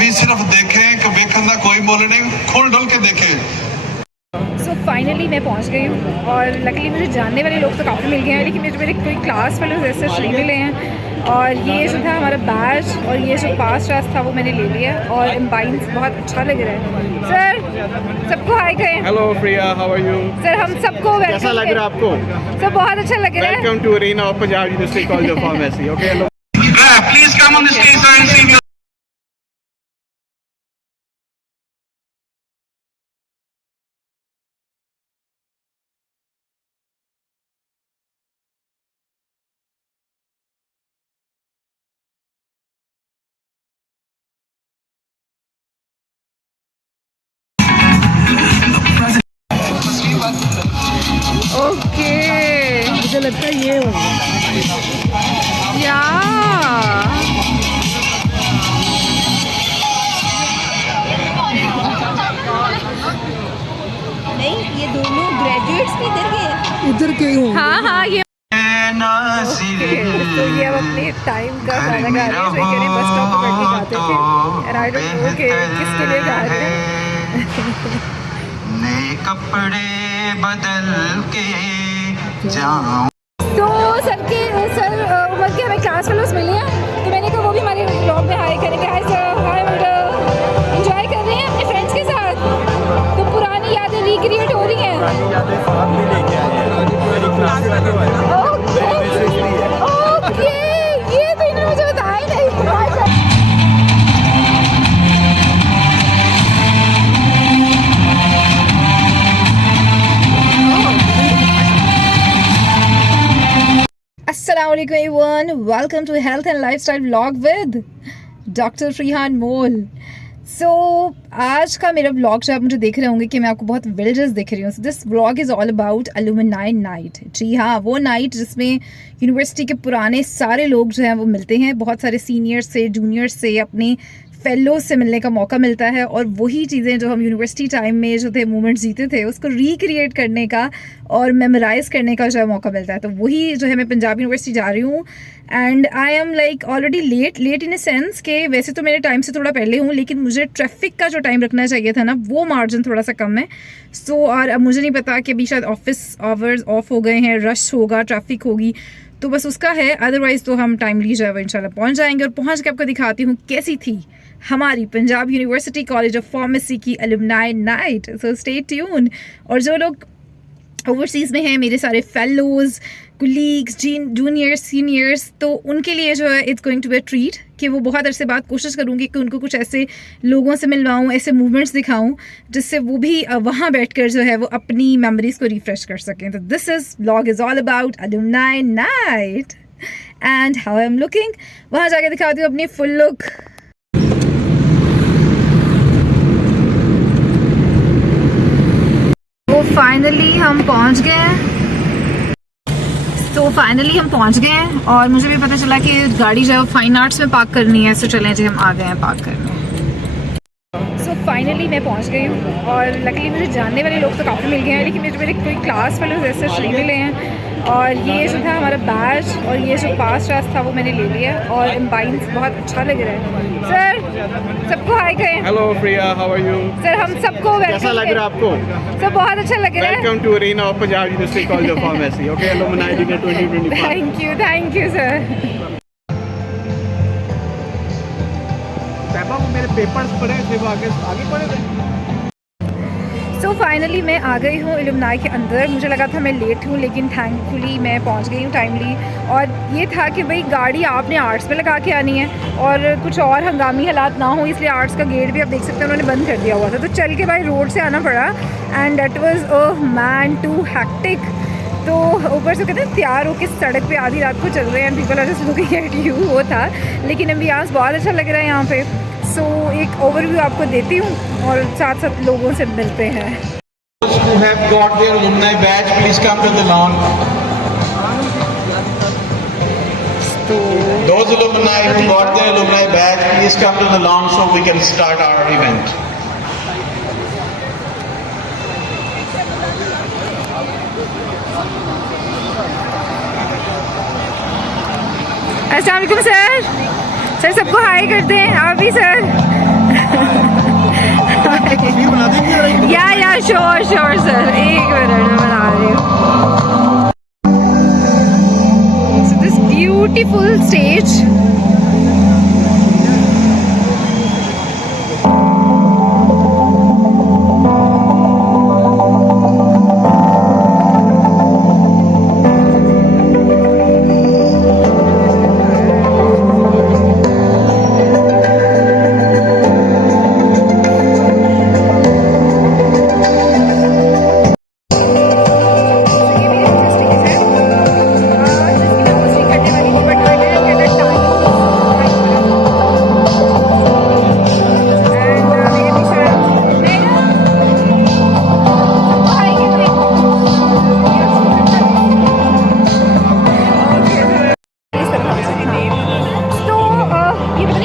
अभी सिर्फ देखें कि वेखन का कोई मोल नहीं, खुल डुल के देखें। सो फाइनली मैं पहुंच गई हूँ और लकीली मुझे जानने वाले लोग तो काफ़ी मिल गए हैं, लेकिन मेरे कोई क्लास फेलोज ऐसे नहीं मिले हैं। और ये जो था हमारा बैच और ये जो पास रास था वो मैंने ले लिया और एम्बाइंस बहुत अच्छा लग रहा है। सर सबको हाय कहें। Hello Priya, how are you? Sir हम सबको कैसा लग रहा है आपको? सर बहुत अच्छा लग रहा है। Welcome to arena of Punjab university college of pharmacy. Okay, hello. Please come on the stage and see me. Okay मुझे लगता है ये होगा। या नहीं, ये दोनों ग्रेजुएट्स भी इधर के ही होंगे। हाँ हाँ ये तो ये अब अपने टाइम का गाना गा रहे हैं, जो कह रहे बस स्टॉप पर बैठ के गाते थे। And I don't know कि किसके लिए गा रहे हैं। नए कपड़े बदल के जाऊं। तो सर उमर के हमें क्लास फेलोज मिले हैं, तो मैंने कहा वो भी हमारे ब्लॉग में हाय करेंगे। Hi sir, hi madam. Enjoy कर रहे हैं अपने फ्रेंड्स के साथ, तो पुरानी यादें रिक्रिएट हो रही हैं। ओके, ये तो इन्होंने मुझे बताया ही नहीं। Assalamualaikum everyone, welcome to Health and Lifestyle Vlog with Dr. Freehan Mol. आज का मेरा ब्लॉग जो आप मुझे देख रहे होंगे कि मैं आपको बहुत वेल ड्रेस दिख रही हूँ। This blog is all about alumni night. जी हाँ, वो नाइट जिसमें यूनिवर्सिटी के पुराने सारे लोग जो हैं वो मिलते हैं। बहुत सारे सीनियर्स से, जूनियर्स से, अपने फेलोज से मिलने का मौका मिलता है और वही चीज़ें जो हम यूनिवर्सिटी टाइम में जो थे मोमेंट्स जीते थे उसको रिक्रिएट करने का और मेमोराइज़ करने का जो है मौका मिलता है। तो वही जो है मैं पंजाब यूनिवर्सिटी जा रही हूँ and I am like already late in a sense कि वैसे तो मेरे टाइम से थोड़ा पहले हूँ, लेकिन मुझे ट्रैफिक का जो टाइम रखना चाहिए था ना वो मार्जिन थोड़ा सा कम है। और अब मुझे नहीं पता कि अभी शायद ऑफिस आवर्स ऑफ हो गए हैं, रश होगा, ट्रैफिक होगी, तो बस उसका है। अदरवाइज़ तो हम टाइमली जो है वो इंशाल्लाह पहुँच जाएंगे। और पहुँच के आपको दिखाती हूँ कैसी थी हमारी Punjab university college of pharmacy की alumni night. So stay tuned. और जो लोग ओवरसीज़ में हैं, मेरे सारे फेलोज़, कुलीग्स, जूनियर्स, सीनियर्स, तो उनके लिए जो है it's going to be a treat कि वो बहुत अरसे बाद कोशिश करूँगी कि उनको कुछ ऐसे लोगों से मिलवाऊँ, ऐसे मूवमेंट्स दिखाऊँ जिससे वो भी वहाँ बैठकर जो है वो अपनी मेमोरीज़ को रिफ़्रेश कर सकें। तो this is vlog is all about alumni night and how I am looking. वहाँ जाके दिखाती हूँ अपनी फुल लुक। फाइनली हम पहुंच गए हैं। और मुझे भी पता चला कि गाड़ी जो है फाइन आर्ट्स में पार्क करनी है। सो चलें जी, हम आ गए हैं पार्क करने। सो फाइनली मैं पहुंच गई हूँ और लकीली मुझे जानने वाले लोग तो काफ़ी मिल गए हैं, लेकिन मेरे कोई क्लास फेलोज ऐसे नहीं मिले हैं। और ये जो था हमारा बैच और ये जो पास रास था वो मैंने ले लिया और एम्बाइंस बहुत अच्छा लग रहा है। सर सबको हाय कहें। Hello Priya, how are you? Sir हम सबको कैसा लग रहा है आपको? सर बहुत अच्छा लग रहा है। Welcome to arena of Punjab university college of pharmacy. Okay, alumni day 2025। Thank you sir. Taiba, मेरे पेपर्स पढ़े थे, वो आगे पढ़े थे। सो फाइनली मैं आ गई हूँ अलुमनाई के अंदर। मुझे लगा था मैं लेट हूँ, लेकिन थैंकफुली मैं पहुँच गई हूँ टाइमली। और ये था कि भाई गाड़ी आपने आर्ट्स में लगा के आनी है और कुछ और हंगामी हालात ना हो, इसलिए आर्ट्स का गेट भी आप देख सकते हैं उन्होंने बंद कर दिया हुआ था। तो चल के भाई रोड से आना पड़ा and that was man too hectic. तो ऊपर से कहते हैं तैयार होकर सड़क पे आधी रात को चल रहे हैं, people are just looking at you, वो था। लेकिन एम्बियंस बहुत अच्छा लग रहा है यहाँ पे। सो एक ओवरव्यू आपको देती हूँ और साथ साथ लोगों से मिलते हैं। Who have got their alumni badge, please come to the lawn. Those alumni who got their alumni badge, please come to the lawn so we can start our event. अस्सलाम वालेकुम सर। सर सबको हाय करते हैं, आप भी sir. Sure sure sir, एक minute में बना रही हूँ. So this beautiful stage.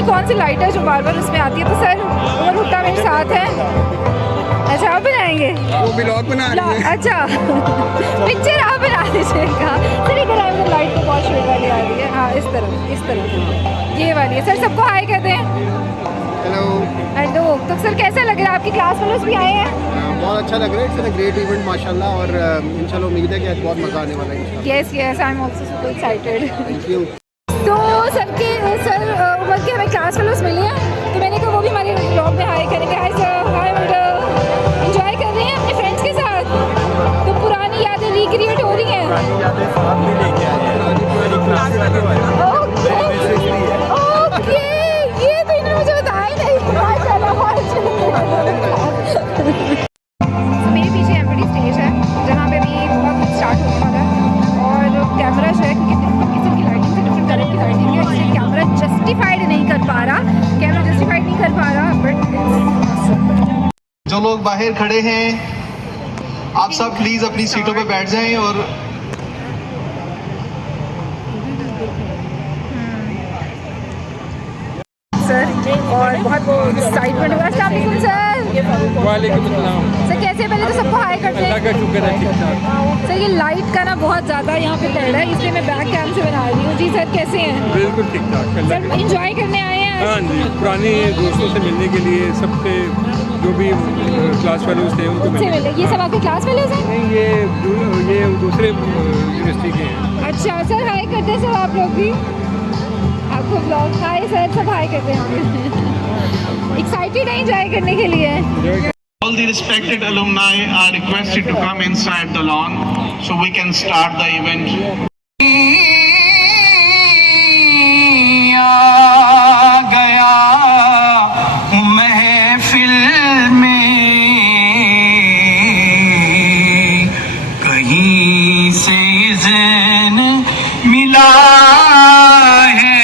कौन सी लाइट है जो बार बार उसमें आती है. तो सर उमर भुट्टा मेरे साथ है. अच्छा आप बनाएंगे? वो ब्लॉग बना रही है. अच्छा पिक्चर आप बना दीजिएगा. सर इधर आए, उधर लाइट तो बहुत शेड वाली आ रही है. हाँ इस तरफ ये वाली है. सर सबको हाय कहते हैं. हेलो. हेलो. तो सर कैसा लग रहा है, आपकी क्लास फेलोज भी आए हैं? बहुत अच्छा लग रहा है. इट्स अ ग्रेट इवेंट माशाल्लाह, और इंशाल्लाह उम्मीद है कि आज बहुत मज़ा आने वाला है. Yes yes, I am also super excited. Thank you. तो सर उमर के हमें क्लास फेलोज मिले हैं, तो मैंने कहा वो भी हमारे ब्लॉग में हाय करेंगे. Hi sir, hi madam. Enjoy कर रहे हैं अपने फ्रेंड्स के साथ, तो पुरानी यादें रिक्रिएट हो रही हैं. ओके, ये तो इन्होंने मुझे बताया ही नहीं. मेरे पीछे एम्बडी स्टेज है जहाँ पे अभी बहुत कुछ स्टार्ट होने वाला है, और कैमरा जो है क्योंकि डिफरेंट किस्म की लाइटिंग से डिफरेंट कलर की लाइटिंग है, इसलिए कैमरा जस्टिफाइड नहीं कर पा रहा. बट जो लोग बाहर खड़े हैं आप सब प्लीज अपनी सीटों पे बैठ जाएं. और सर और बहुत एक्साइटमेंट होगा. अस्सलाम वालेकुम सर. वालेकुम अस्सलाम. सर कैसे, पहले तो सबको हाय करते हैं. अल्लाह का शुक्र है, ठीक ठाक. सर ये लाइट का ना बहुत ज़्यादा यहाँ पे लड़ रहा है, इसलिए मैं बैक कैम से बना रही हूँ. जी सर कैसे हैं? बिल्कुल ठीक ठाक. सर एंजॉय करने आए हैं? हाँ जी, पुराने दोस्तों से मिलने के लिए, सबसे जो भी क्लास फेलोज थे उनको से मिले. ये सब आपके क्लास फेलोज हैं? नहीं, ये दूसरे यूनिवर्सिटी के हैं. अच्छा सर हाय करते हैं सर आप लोग भी. आपको ब्लॉग हाय सर, सब हाय करते हैं. एक्साइटेड है एंजॉय करने के लिए. all the respected alumni are requested to come inside the lawn so we can start the event. आ गया महफिल में, कहीं से इज़्न मिला है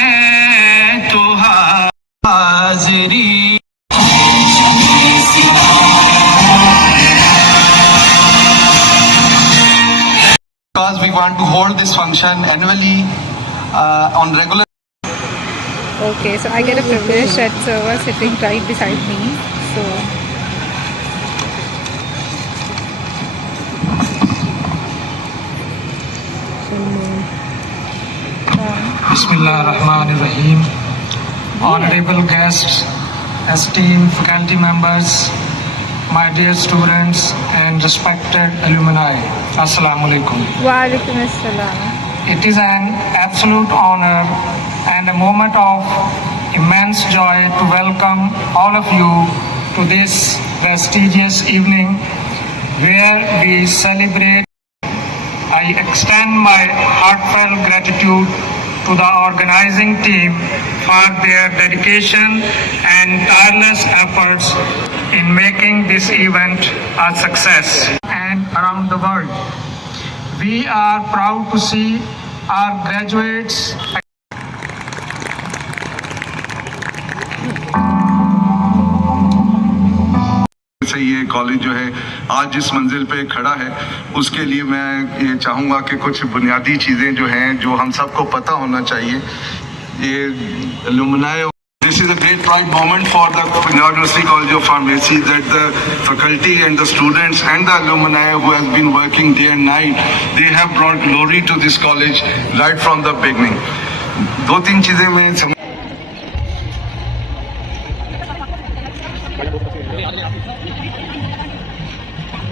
तो हाज़री. Because we want to hold this function annually on regular. Okay, so I get a privilege that sir was sitting right beside me. So Bismillahirrahmanirrahim. Honorable guests, esteemed faculty members, my dear students and respected alumni, Assalamu alaikum. Walaikum assalam. It is an absolute honor and a moment of immense joy to welcome all of you to this prestigious evening where we celebrate. I extend my heartfelt gratitude to the organizing team for their dedication and tireless efforts in making this event a success. And around the world, we are proud to see our graduates से ये college जो है आज जिस मंजिल पे खड़ा है उसके लिए मैं ये चाहूँगा कि कुछ बुनियादी चीज़ें जो हैं जो हम सबको पता होना चाहिए. ये alumni. This is a great pride moment for the Punjab University College of Pharmacy that the faculty and the students and the alumni who have been working day and night, they have brought glory to this college right from the beginning. दो तीन चीज़ें मैं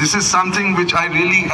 this is something which I really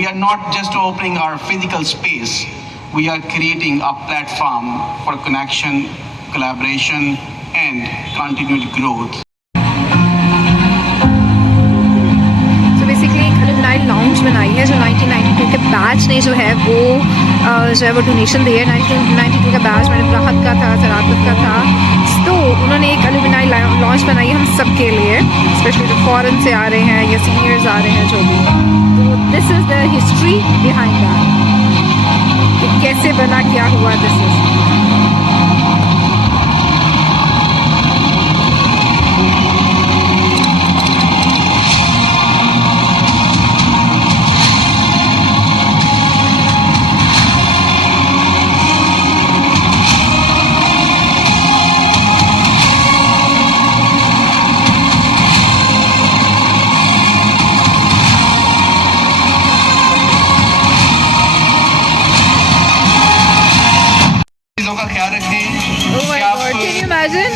We are not just opening our physical space, we are creating a platform for connection, collaboration, and continued growth. So basically एक alumni lounge बनाई है जो 1992 के batch ने जो है वो डोनेशन दी है। 1992 का बैच मैंने राहत का था, सराफत का था, तो उन्होंने एक alumni lounge बनाई है हम सब के लिए, स्पेशली जो फॉरेन से आ रहे हैं या सीनियर्स आ रहे हैं जो भी। तो this is the history behind that, कि कैसे बना, क्या हुआ, this is.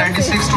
96 to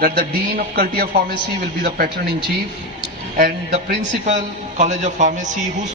that the Dean of Faculty of Pharmacy will be the Patron in Chief, and the Principal College of Pharmacy who's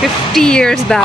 50 years back.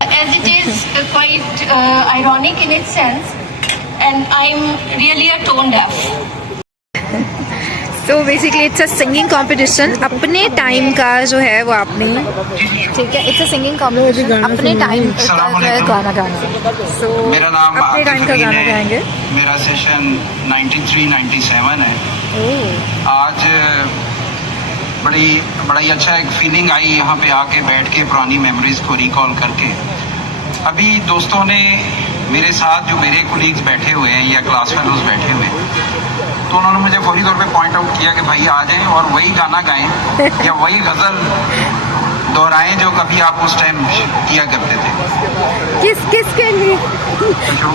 As it is quite ironic in its sense, and I'm really a tone deaf. So basically it's a singing competition. अपने time का जो है वो आपने, ठीक है, it's a singing competition. अपने time का जो है गाना गाना. सो मेरा नाम अपने टाइम का गाना गाएंगे. मेरा सेशन 93-97 है. आज बड़ा ही अच्छा एक फीलिंग आई यहाँ पे आके बैठ के पुरानी मेमोरीज को रिकॉल करके. अभी दोस्तों ने मेरे साथ जो मेरे कोलीग्स बैठे हुए हैं या क्लास फेलोज बैठे हुए हैं, तो उन्होंने मुझे फौरी तौर पे पॉइंट आउट किया कि भाई आ जाएं और वही गाना गाएं या वही गज़ल दोहराएं जो कभी आप उस टाइम किया करते थे. किसके लिए?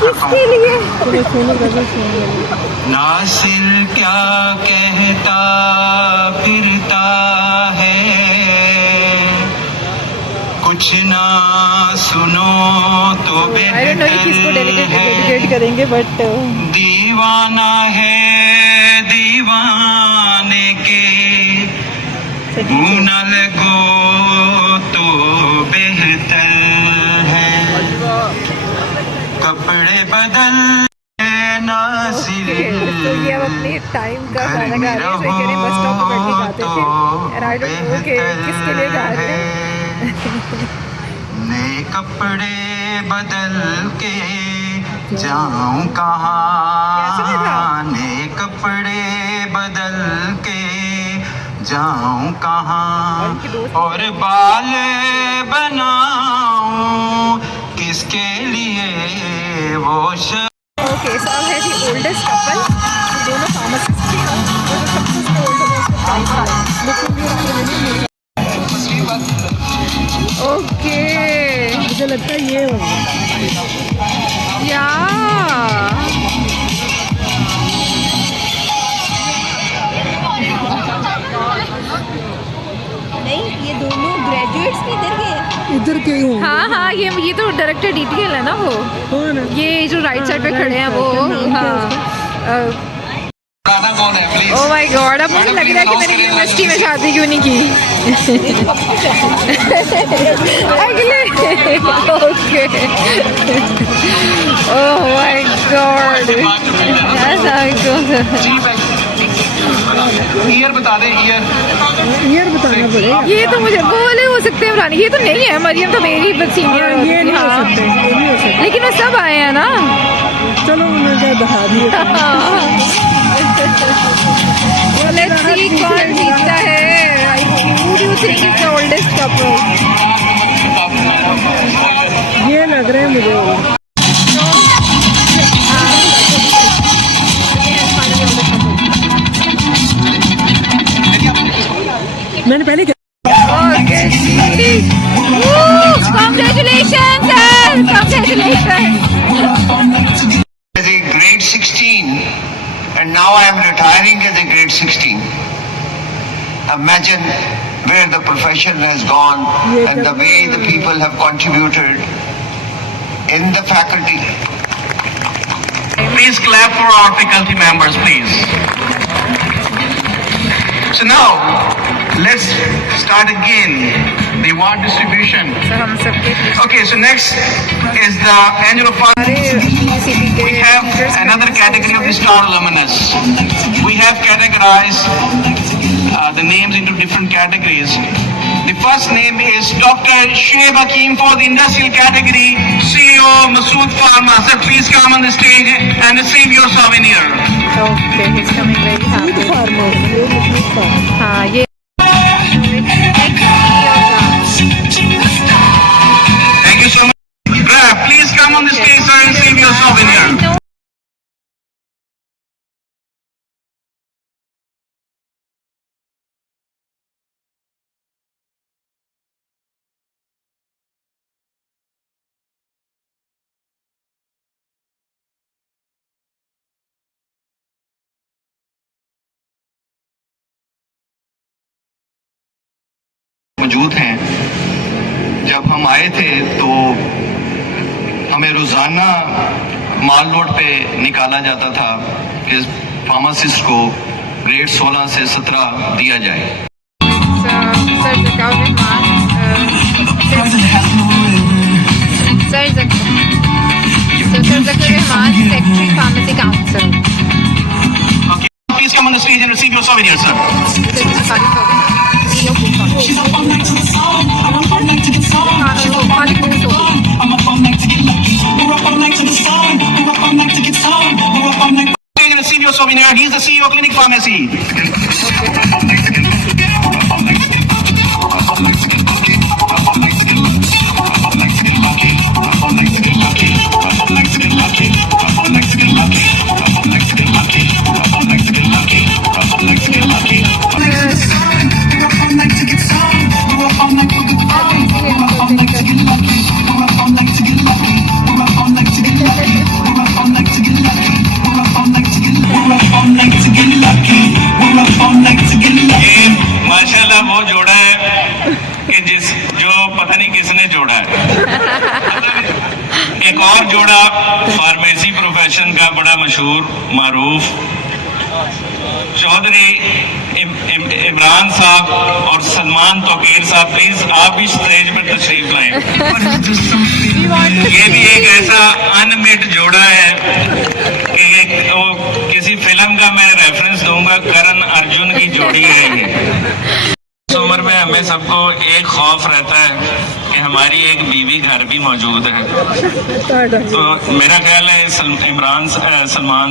किसके लिए? नासिर क्या कहता फिरता है, कुछ ना सुनो तो बेहतर है. करेंगे बट दीवाना है दीवाने के, न लगो तो बेहतर है. कपड़े बदल नासिर, ये अब अपने टाइम का गाना गा रहे हैं. कह रहे बस स्टॉप पे बैठ के गाते थे. And I don't know कि किसके लिए गा रहे हैं. नए कपड़े बदल के जाऊं कहाँ, नए कपड़े बदल के जाऊं कहाँ, और बाल बनाऊं किसके लिए वो ओके. सो अब है दी ओल्डेस्ट कपल. दोनों फार्मासिस्ट थे और जो सबसे ओके. मुझे लगता है ये होगा. या नहीं, ये दोनों ग्रेजुएट्स भी इधर के. इधर के ही होंगे. हाँ, ये तो डायरेक्टर डीटीएल है ना वो. कौन है? ये जो राइट साइड पे खड़े हैं वो. हाँ. गाना कौन है प्लीज? Oh my God. अब मुझे लग रहा है कि मैंने यूनिवर्सिटी में शादी क्यों नहीं की. अगले okay. Oh my God. Year बता दे. ईयर बताना पड़ेगा. ये तो मुझे बोले हो सकते हैं पुरानी. ये तो नहीं है. मरियम तो मेरी सीनियर. ये नहीं हो सकते, ये नहीं हो सकते. लेकिन वो सब आए हैं ना. चलो उन्हें क्या दिखा दिए. Let's see कौन जीतता है. Who do you think is the oldest couple? ये लग रहे हैं मुझे. मैंने पहले Congratulations sir. Congratulations. As a grade 16 and now I am retiring as a grade 16. Imagine where the profession has gone and the way the people have contributed in the faculty. Please clap for our faculty members, please. So now, let's start again the award distribution. Okay, so next is the annual fund. We have another category of the Star Alumnus. We have categorized the names into different categories. The first name is Dr. Shoaib Hakeem for the industrial category, CEO Masood Pharma. Sir, please come on the stage and receive your souvenir. Okay, he's coming very happy. हाँ ये Thank you so much. Please come on the stage, sir, and receive your souvenir. मौजूद हैं. जब हम आए थे तो हमें रोज़ाना माल लोड पे निकाला जाता था कि फार्मासिस्ट को ग्रेड 16 से 17 दिया जाए. Please come on the stage and receive your souvenir, sir. And receive your souvenir. He is the CEO of Clinic Pharmacy. माशाल्लाह वो जोड़ा है कि जो पता नहीं किसने जोड़ा है। एक और जोड़ा फार्मेसी प्रोफेशन का बड़ा मशहूर मारूफ चौधरी इमरान साहब और सलमान तोकीर साहब, प्लीज आप भी स्टेज पर तशरीफ लाएं। ये भी एक ऐसा अनमेट जोड़ा है कि वो किसी फिल्म का मैं रेफरेंस दूंगा, करण अर्जुन की जोड़ी है ये। इस उम्र में हमें सबको एक खौफ रहता है कि हमारी एक बीवी घर भी मौजूद है। तो मेरा ख्याल है सलमान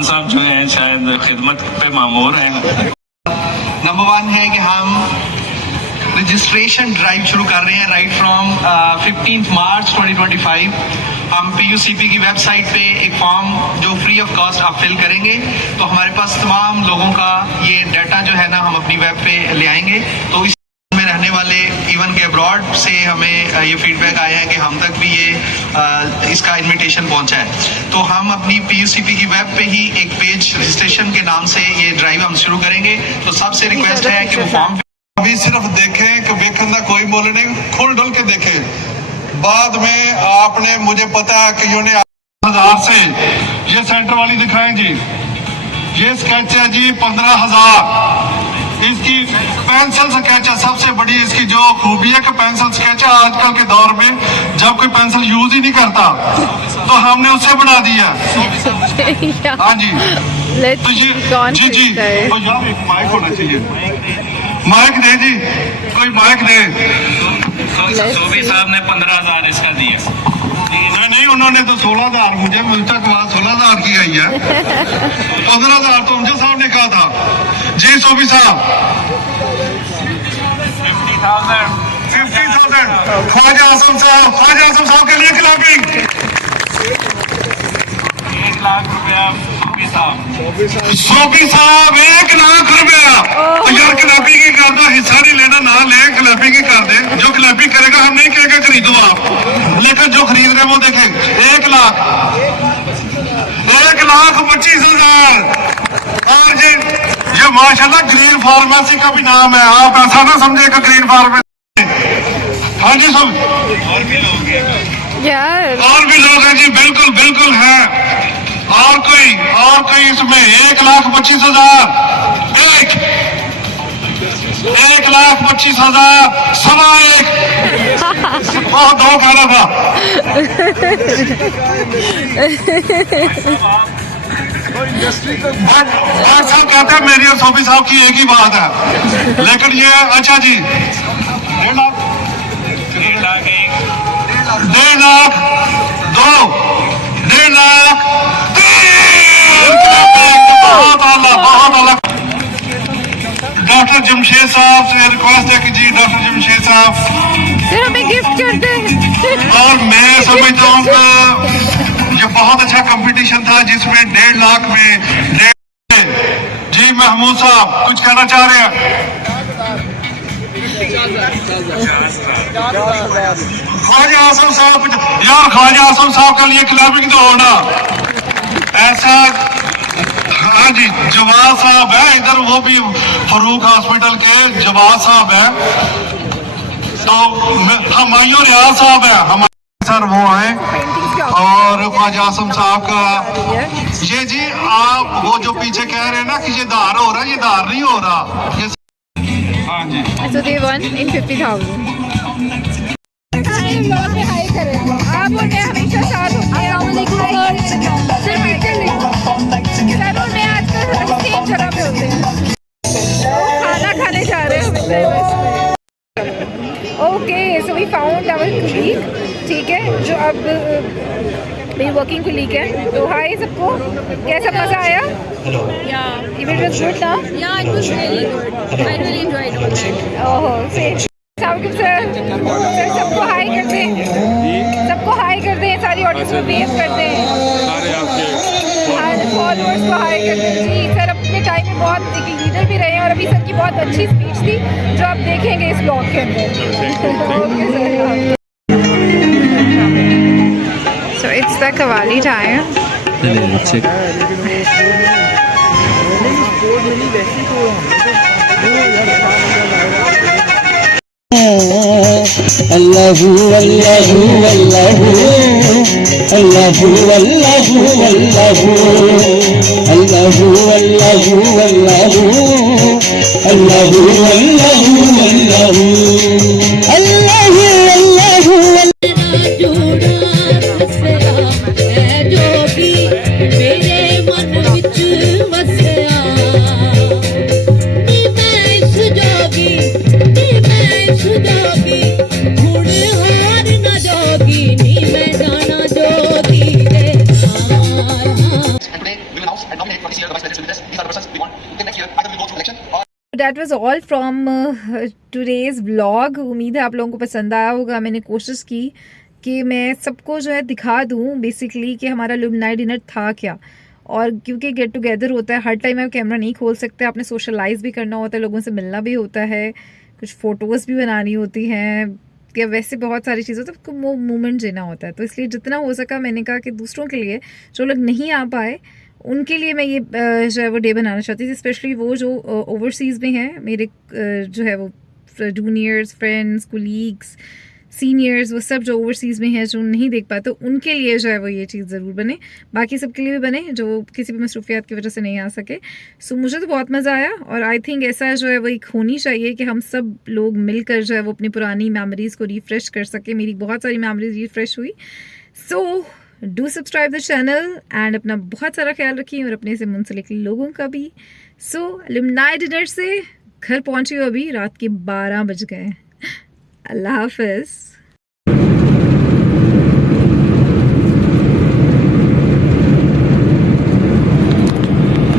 साहब जो हैं शायद खिदमत पे मामूर हैं। नंबर 1 है कि हम रजिस्ट्रेशन ड्राइव शुरू कर रहे हैं राइट फ्रॉम 15 मार्च 2025। हम PUCP की वेबसाइट पे एक फॉर्म जो फ्री ऑफ कॉस्ट आप फिल करेंगे, तो हमारे पास तमाम लोगों का ये डाटा जो है ना हम अपनी वेब पे ले आएंगे। तो इस में रहने वाले इवन के अब्रॉड से हमें ये फीडबैक आया है कि हम तक भी ये इसका इनविटेशन पहुंचा है। तो हम अपनी PUCP की वेब पे ही एक पेज रजिस्ट्रेशन के नाम से ये ड्राइव हम शुरू करेंगे। तो सबसे रिक्वेस्ट है कि वो फॉर्म अभी सिर्फ देखें कि बेखंदा कोई बोले नहीं, खुल डुल के देखें। बाद में आपने, मुझे पता है कि यूने 1000 से ये सेंटर वाली दिखाएं जी, ये स्केच है जी 15,000। इसकी पेंसिल स्केच है, सबसे बड़ी इसकी जो खूबी है कि पेंसिल स्केच है आजकल के दौर में जब कोई पेंसिल यूज ही नहीं करता तो हमने उससे बना दिया। हाँ जी, तो ये जी तो यहाँ एक माइक होना चाहिए, माइक दे जी, कोई माइक दे। सोबी साहब ने 15,000 इसका दिया। नहीं, उन्होंने तो 16,000 मुझे तक 16,000 की आई है। 15,000 तो मुझे साहब ने कहा था जी। सोबी साहब 50,000 ख्वाजा आजम साहब के लिए क्लैपिंग। 1 लाख रुपया सोबी साहब 1 लाख रुपया। यार क्लैपिंग ही कर दो, हिस्सा नहीं लेना, ना ले, क्लैपिंग ही कर दे। जो क्लैपिंग करेगा हम नहीं कहेंगे खरीदो आप, लेकिन जो खरीद रहे वो देखें। 1 लाख 1,25,000। और ये माशाल्लाह ग्रीन फार्मेसी का भी नाम है, आप ऐसा ना समझे कि ग्रीन फार्मेसी। हाँ जी सब और भी लोग हैं जी, बिल्कुल बिल्कुल है। और कोई इसमें 1,25,000, 1,25,000, 1,1 बहुत 2 खाना था। साहब कहते हैं मेरी और सोफी साहब की एक ही बात है, लेकिन ये अच्छा जी 1.5 लाख 1.5 लाख 2 1.5 लाख 3। बहुत आला। डॉक्टर जमशेद साहब से रिक्वेस्ट है कि जी डॉक्टर जमशेद साहब हमें गिफ्ट कर दें। और मैं समझता हूँ कि ये बहुत अच्छा कंपटीशन था जिसमें 1.5 लाख में जी महमूद साहब कुछ कहना चाह रहे हैं। ख्वाजा आजम साहब, यार ख्वाजा आजम साहब का लिए क्लैपिंग तो होना ऐसा। हाँ जी, जवाद साहब है इधर, वो भी फरूक हॉस्पिटल के जवाद साहब है। तो हमायूं रियाज साहब है हमारे सर, वो आए। और ख्वाजा आजम साहब का ये जी, आप वो जो पीछे कह रहे हैं ना कि ये धार हो रहा है, ये धार नहीं हो रहा ये। हाँ जी, So they won in 50,000. आप उन्हें हमेशा साथ होंगे। सर मैं आजकल सेम जगह पे होते हैं। फाउंड आवर कुलीग, ठीक है, जो अब मेरी वर्किंग कुलीग है. तो हाय सबको, कैसा मज़ा आया? इवेंट वाज गुड ना? Yeah, it was really good. I really enjoyed all that. ओहो से सर सबको हाय कर दें, सबको हाय कर दें, सारी ऑडियंस को वेव कर दें, सारे आपके फॉलोअर्स को हाय कर दें. जी सर अपने टाइम में बहुत एक लीडर भी रहे हैं और अभी सर की बहुत अच्छी स्पीच थी जो आप देखेंगे इस ब्लॉग के अंदर. Okay sir. So it's the Qawwali time. Allahu Allahu Allahu Allahu Allahu Allahu Allahu Allahu Allahu Allahu Allahu Allahu Allahu That was all from today's vlog. उम्मीद है आप लोगों को पसंद आया होगा. मैंने कोशिश की कि मैं सबको जो है दिखा दूँ बेसिकली कि हमारा लुमनाई डिनर था क्या. और क्योंकि गेट टुगेदर होता है, हर टाइम आप कैमरा नहीं खोल सकते, आपने सोशलाइज़ भी करना होता है, लोगों से मिलना भी होता है, कुछ फ़ोटोज़ भी बनानी होती हैं, या वैसे बहुत सारी चीज़ों तो वो मोमेंट जीना होता है. तो इसलिए जितना हो सका मैंने कहा कि दूसरों के लिए जो लोग नहीं आ पाए उनके लिए मैं ये जो है वो डे बनाना चाहती थी. स्पेशली वो जो ओवरसीज़ में हैं, मेरे जो है वो जूनियर्स, फ्रेंड्स, कोलीग्स, सीनियर्स, वो सब जो ओवरसीज़ में हैं जो नहीं देख पाते, तो उनके लिए जो है वो ये चीज़ ज़रूर बने. बाकी सबके लिए भी बने जो किसी भी मसरूफियात की वजह से नहीं आ सके. सो मुझे तो बहुत मज़ा आया और आई थिंक ऐसा जो है वो एक होनी चाहिए कि हम सब लोग मिलकर जो है वो अपनी पुरानी मेमोरीज़ को रिफ़्रेश कर सके. मेरी बहुत सारी मेमोरीज़ रिफ़्रेश हुई. So do subscribe the channel and अपना बहुत सारा ख्याल रखिए और अपने से मुंसलिक लोगों का भी. सो लुमनाई डिनर से घर पहुँची हूँ, अभी रात के 12 बज गए. अल्लाह हाफ़िज़.